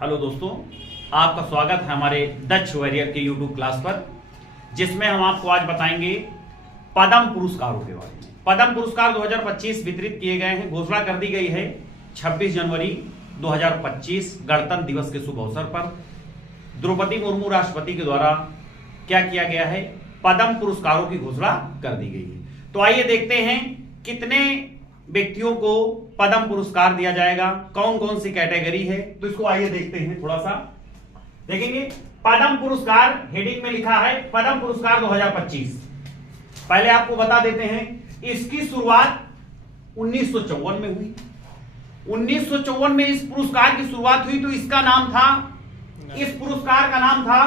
Hello दोस्तों, आपका स्वागत है हमारे डच वॉरियर के यूट्यूब क्लास पर, जिसमें हम आपको आज बताएंगे पद्म पुरस्कारों के बारे में। पद्म पुरस्कार 2025 वितरित किए गए हैं। घोषणा कर दी गई है 26 जनवरी 2025 गणतंत्र दिवस के शुभ अवसर पर द्रौपदी मुर्मू राष्ट्रपति के द्वारा क्या किया गया है, पद्म पुरस्कारों की घोषणा कर दी गई है। तो आइए देखते हैं कितने व्यक्तियों को पद्म पुरस्कार दिया जाएगा, कौन कौन सी कैटेगरी है। तो इसको आइए देखते हैं, थोड़ा सा देखेंगे। पद्म पुरस्कार हेडिंग में लिखा है पद्म पुरस्कार 2025। पहले आपको बता देते हैं इसकी शुरुआत 1954 में हुई। 1954 में इस पुरस्कार की शुरुआत हुई। तो इसका नाम था, इस पुरस्कार का नाम था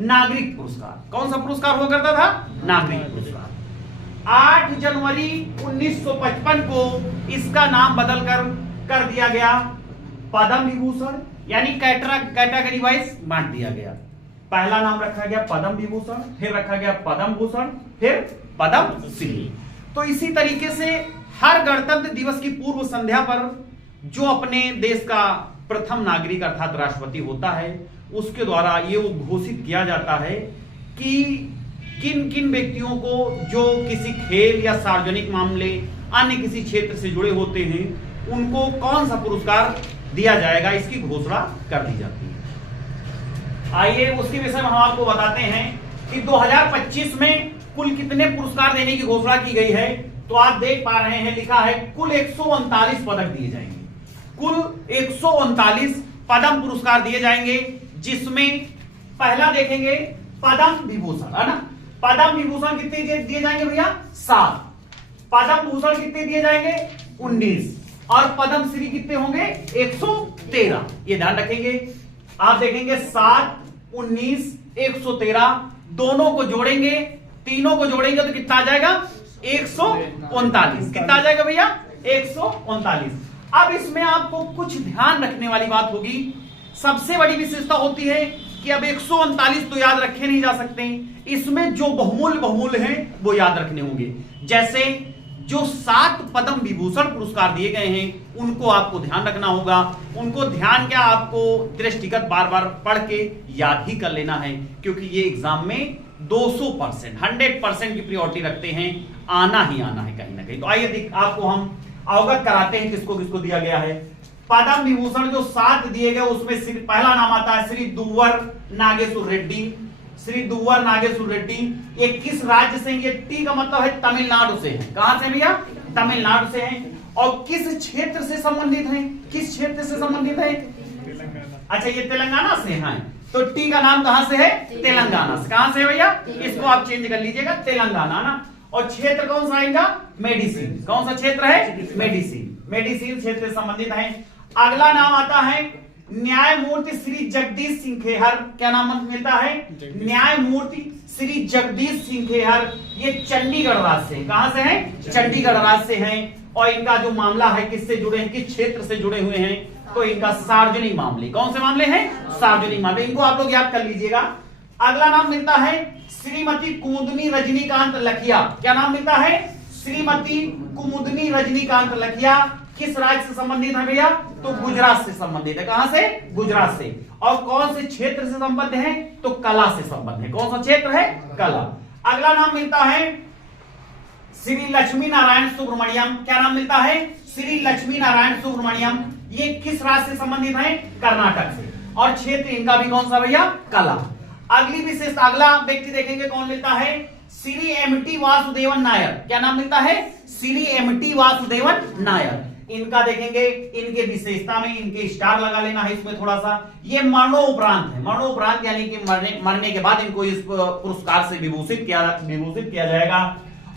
नागरिक पुरस्कार। कौन सा पुरस्कार हुआ करता था? नागरिक पुरस्कार। 8 जनवरी 1955 को इसका नाम बदलकर कर दिया गया पद्म विभूषण, यानी कैटेगरी वाइज बांट दिया गया। पहला नाम रखा गया पद्म विभूषण, फिर रखा गया पद्म भूषण, फिर पद्म श्री। तो इसी तरीके से हर गणतंत्र दिवस की पूर्व संध्या पर जो अपने देश का प्रथम नागरिक अर्थात राष्ट्रपति होता है, उसके द्वारा ये घोषित किया जाता है कि किन किन व्यक्तियों को जो किसी खेल या सार्वजनिक मामले अन्य किसी क्षेत्र से जुड़े होते हैं, उनको कौन सा पुरस्कार दिया जाएगा, इसकी घोषणा कर दी जाती है। आइए उसके विषय में हम आपको बताते हैं कि 2025 में कुल कितने पुरस्कार देने की घोषणा की गई है। तो आप देख पा रहे हैं, लिखा है कुल 139 पदक दिए जाएंगे। कुल 139 पद्म पुरस्कार दिए जाएंगे, जिसमें पहला देखेंगे पद्म विभूषण, है ना। पद्म विभूषण कितने दिए जाएंगे भैया? 7। पद्म भूषण कितने दिए जाएंगे? 19। और पद्म श्री कितने होंगे? 113। ये ध्यान रखेंगे। आप देखेंगे 7, 19, 113 दोनों को जोड़ेंगे, तीनों को जोड़ेंगे तो कितना आ जाएगा? 139। कितना आ जाएगा भैया? 139। अब इसमें आपको कुछ ध्यान रखने वाली बात होगी। सबसे बड़ी विशेषता होती है कि अब 139 तो याद रखे नहीं जा सकते, इसमें जो बहुमूल्य हैं वो याद रखने होंगे। जैसे जो 7 पद्म विभूषण पुरस्कार दिए गए हैं, उनको आपको ध्यान रखना होगा। उनको ध्यान क्या, आपको दृष्टिगत बार बार पढ़ के याद ही कर लेना है, क्योंकि ये एग्जाम में 200%, 100% की प्रायोरिटी रखते हैं, आना ही आना है कहीं ना कहीं। तो आइए आपको हम अवगत कराते हैं किसको किसको दिया गया है। पद्म विभूषण जो 7 दिए गए, उसमें पहला नाम आता है श्री दुव्वर नागेश्वर रेड्डी। श्री दुव्वर नागेश्वर रेड्डी ये किस राज्य से? ये टी का मतलब है तमिलनाडु से है। कहां से भैया? तमिलनाडु से हैं। और किस क्षेत्र से संबंधित हैं? किस क्षेत्र से संबंधित है? अच्छा, ये तेलंगाना से हैं। तो टी का नाम कहां से है? तेलंगाना से। कहां से है भैया? इसको आप चेंज कर लीजिएगा, तेलंगाना ना। और क्षेत्र कौन सा आएगा? मेडिसिन। कौन सा क्षेत्र है? मेडिसिन। मेडिसिन क्षेत्र से संबंधित है। अगला नाम आता है न्यायमूर्ति श्री जगदीश सिंह खेहर। क्या नाम मिलता है? न्यायमूर्ति श्री जगदीश सिंह खेहर। ये चंडीगढ़ राज्य से। कहां से हैं? चंडीगढ़ राज्य से हैं। और इनका जो मामला है किससे जुड़े हैं, किस क्षेत्र से जुड़े हुए हैं? तो इनका सार्वजनिक मामले। कौन से मामले हैं? सार्वजनिक मामले। इनको आप लोग याद कर लीजिएगा। अगला नाम मिलता है श्रीमती कुमुदनी रजनीकांत लखिया। क्या नाम मिलता है? श्रीमती कुमुदनी रजनीकांत लखिया। किस राज्य से संबंधित है भैया? तो गुजरात से संबंधित है। कहां से? गुजरात से। और कौन से क्षेत्र से संबंध है? तो कला से संबंध है। कौन सा क्षेत्र है? कला। अगला नाम मिलता है श्री लक्ष्मी नारायण सुब्रमण्यम। क्या नाम मिलता है? श्री लक्ष्मी नारायण सुब्रमण्यम। ये किस राज्य से संबंधित है? कर्नाटक से। और क्षेत्र इनका भी कौन सा भैया? कला। अगली विशेषता, अगला व्यक्ति देखेंगे कौन मिलता है? श्री एमटी वासुदेवन नायर। क्या नाम मिलता है? श्री एमटी वासुदेवन नायर। इनका देखेंगे, इनके विशेषता में इनके स्टार लगा लेना है इसमें थोड़ा सा। ये मरणोपरांत है। मरणोपरांत यानी कि मरने के बाद इनको इस पुरस्कार से विभूषित किया जाएगा।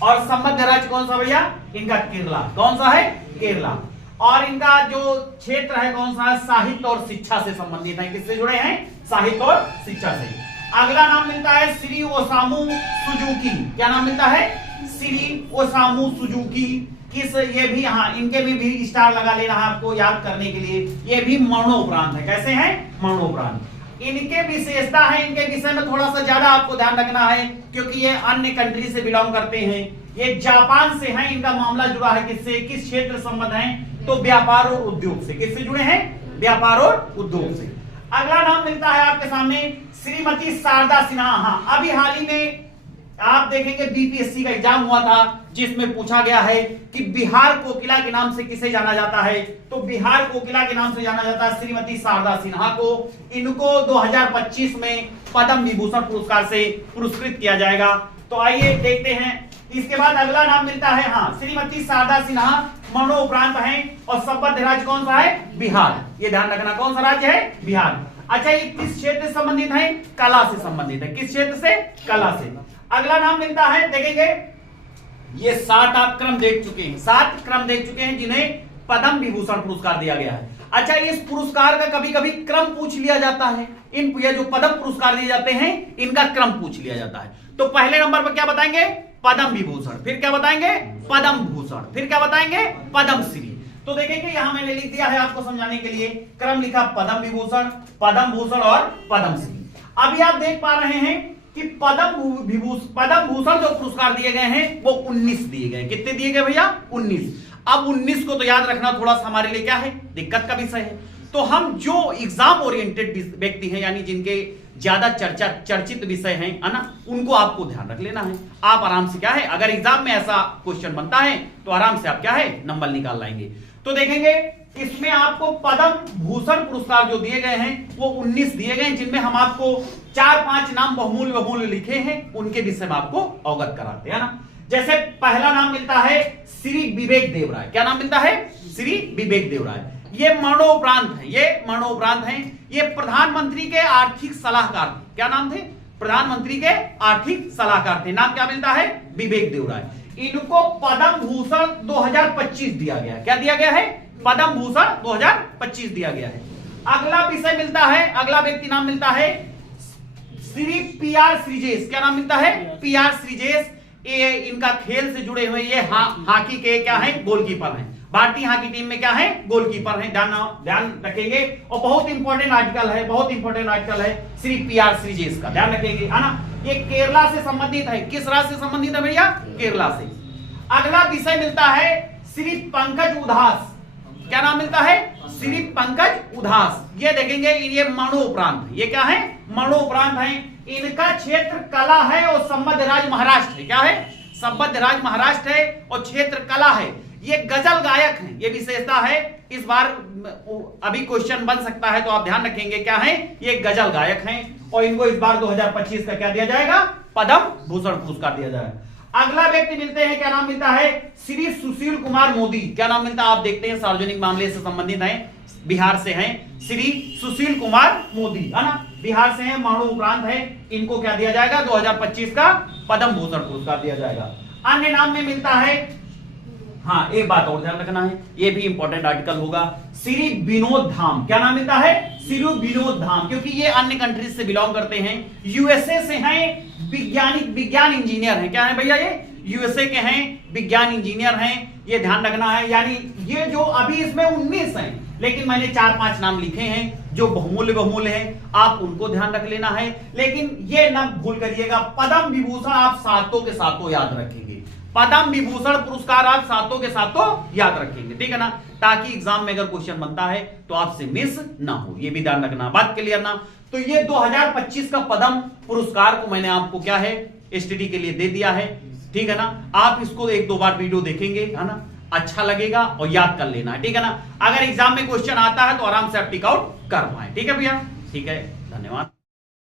और संबद्ध राज्य कौन सा भैया? इनका केरला। कौन सा है? केरला। और इनका जो क्षेत्र है कौन सा है? साहित्य और शिक्षा से संबंधित है। किससे जुड़े हैं? साहित्य और शिक्षा से। अगला नाम मिलता है श्री ओसामू सुजुकी। क्या नाम मिलता है? Shri Osamu Suzuki. किस? ये भी, हाँ, इनके भी स्टार लगा लेना है आपको याद करने के लिए। ये भी मरणोपरांत है। कैसे हैं? मरणोपरांत। इनके विशेषता है, इनके विषय में थोड़ा सा ज्यादा आपको ध्यान रखना है, क्योंकि ये अन्य कंट्री से बिलोंग करते हैं। ये जापान से हैं। इनका मामला जुड़ा है किससे? किस क्षेत्र संबंध है? तो व्यापार और उद्योग से। किससे जुड़े हैं? व्यापार और उद्योग से। अगला नाम मिलता है आपके सामने श्रीमती शारदा सिन्हा। हाँ, अभी हाल ही में आप देखेंगे बीपीएससी का एग्जाम हुआ था जिसमें पूछा गया है कि बिहार कोकिला के नाम से किसे जाना जाता है, तो बिहार कोकिला के नाम से जाना जाता है श्रीमती शारदा सिन्हा को। इनको 2025 में पद्म विभूषण पुरस्कार से पुरस्कृत किया जाएगा। तो आइए देखते हैं। इसके बाद अगला नाम मिलता है, हाँ, श्रीमती शारदा सिन्हा मरणोपरांत हैं और संबद्ध राज्य कौन सा है? बिहार। ये ध्यान रखना, कौन सा राज्य है? बिहार। अच्छा, ये किस क्षेत्र से संबंधित है? कला से संबंधित है। किस क्षेत्र से? कला से। अगला नाम मिलता है, देखेंगे ये 7 आप क्रम देख चुके हैं, 7 क्रम देख चुके हैं जिन्हें पद्म विभूषण पुरस्कार दिया गया है। अच्छा, इस पुरस्कार का कभी कभी क्रम पूछ लिया जाता है। ये जो पद्म पुरस्कार दिए जाते हैं इनका क्रम पूछ लिया जाता है। तो पहले नंबर पर क्या बताएंगे? पद्म विभूषण। फिर क्या बताएंगे? पद्म भूषण। फिर क्या बताएंगे? पद्म श्री। तो देखेंगे यहां मैंने लिख दिया है आपको समझाने के लिए, क्रम लिखा पद्म विभूषण, पद्म भूषण और पद्म श्री। अभी आप देख पा रहे हैं कि पद्म भूषण जो पुरस्कार दिए गए हैं वो 19 दिए गए। कितने दिए गए भैया? 19। अब 19 को तो याद रखना थोड़ा सा हमारे लिए क्या है? दिक्कत का विषय है। तो हम जो एग्जाम ओरिएंटेड व्यक्ति हैं, यानी जिनके ज्यादा चर्चित विषय हैं, है ना, उनको आपको ध्यान रख लेना है। आप आराम से क्या है, अगर एग्जाम में ऐसा क्वेश्चन बनता है तो आराम से आप क्या है, नंबर निकाल लाएंगे। तो देखेंगे इसमें आपको पद्म भूषण पुरस्कार जो दिए गए हैं वो 19 दिए गए हैं, जिनमें हम आपको 4-5 नाम बहुमूल्य लिखे हैं, उनके विषय में आपको अवगत कराते हैं ना। जैसे पहला नाम मिलता है श्री विवेक देवराय। क्या नाम मिलता है? श्री विवेक देवराय। ये मरणोपरांत है, ये मरणोपरांत हैं। ये प्रधानमंत्री के आर्थिक सलाहकार थे। क्या नाम थे? प्रधानमंत्री के आर्थिक सलाहकार थे। नाम क्या मिलता है? विवेक देवराय। इनको पद्म भूषण 2025 दिया गया है। क्या दिया गया है? पद्म भूषण 2025 दिया गया है। अगला विषय मिलता है, अगला व्यक्ति नाम मिलता है श्री पीआर श्रीजेश। क्या नाम मिलता है? पीआर श्रीजेश। ये इनका खेल से जुड़े हुए ये हॉकी के क्या है? गोलकीपर हैं। भारतीय हॉकी टीम में क्या है? गोलकीपर हैं। ध्यान रखेंगे। और बहुत इंपॉर्टेंट आर्टिकल है, बहुत इंपॉर्टेंट आर्टिकल है श्री पीआर श्रीजेश का, ध्यान रखेंगे, है ना। ये केरला से संबंधित है। किस राज्य से संबंधित है भैया? केरला से। अगला विषय मिलता है श्री पंकज उधास। क्या नाम मिलता है? श्री पंकज उधास। ये देखेंगे ये मरणोपरांत। ये क्या है? मरणोपरांत है। इनका क्षेत्र कला है और संबद्ध राज्य महाराष्ट्र है। क्या है? संबद्ध राज्य महाराष्ट्र है और क्षेत्र कला है। ये गजल गायक हैं, ये विशेषता है। इस बार अभी क्वेश्चन बन सकता है तो आप ध्यान रखेंगे क्या है? ये गजल गायक हैं और इनको इस बार 2025 का क्या दिया जाएगा? पद्म भूषण पुरस्कार दिया जाएगा। अगला व्यक्ति मिलते हैं, क्या नाम मिलता है? श्री सुशील कुमार मोदी। क्या नाम मिलता है? आप देखते हैं सार्वजनिक मामले से संबंधित हैं, बिहार से हैं। श्री सुशील कुमार मोदी, है ना, बिहार से हैं, मरणोपरांत है। इनको क्या दिया जाएगा? 2025 का पद्म भूषण पुरस्कार दिया जाएगा। अन्य नाम में मिलता है, हाँ, एक बात और ध्यान रखना है, ये भी इंपॉर्टेंट आर्टिकल होगा, श्री विनोद धाम। क्या नाम मिलता है? श्री विनोद धाम, क्योंकि ये अन्य कंट्रीज से बिलोंग करते हैं, यूएसए से हैं, विज्ञान इंजीनियर हैं। क्या है भैया? ये यूएसए के हैं, विज्ञान इंजीनियर हैं। ये ध्यान रखना है। यानी ये जो अभी इसमें 19 हैं, लेकिन मैंने 4-5 नाम लिखे हैं जो बहुमूल्य हैं, आप उनको ध्यान रख लेना है। लेकिन ये ना भूल करिएगा, पद्म विभूषण आप सातों के सातों याद रखेंगे। पद्म विभूषण पुरस्कार आप सातों के सातों याद रखेंगे, ठीक है ना, ताकि एग्जाम में अगर क्वेश्चन बनता है तो आपसे मिस ना हो। ये भी ध्यान रखना, बात क्लियर ना। तो ये 2025 का पद्म पुरस्कार को मैंने आपको क्या है, स्टडी के लिए दे दिया है, ठीक है ना। आप इसको 1-2 बार वीडियो देखेंगे, है ना, अच्छा लगेगा और याद कर लेना है, ठीक है ना। अगर एग्जाम में क्वेश्चन आता है तो आराम से आप टिक आउट कर पाए, ठीक है भैया, ठीक है, धन्यवाद।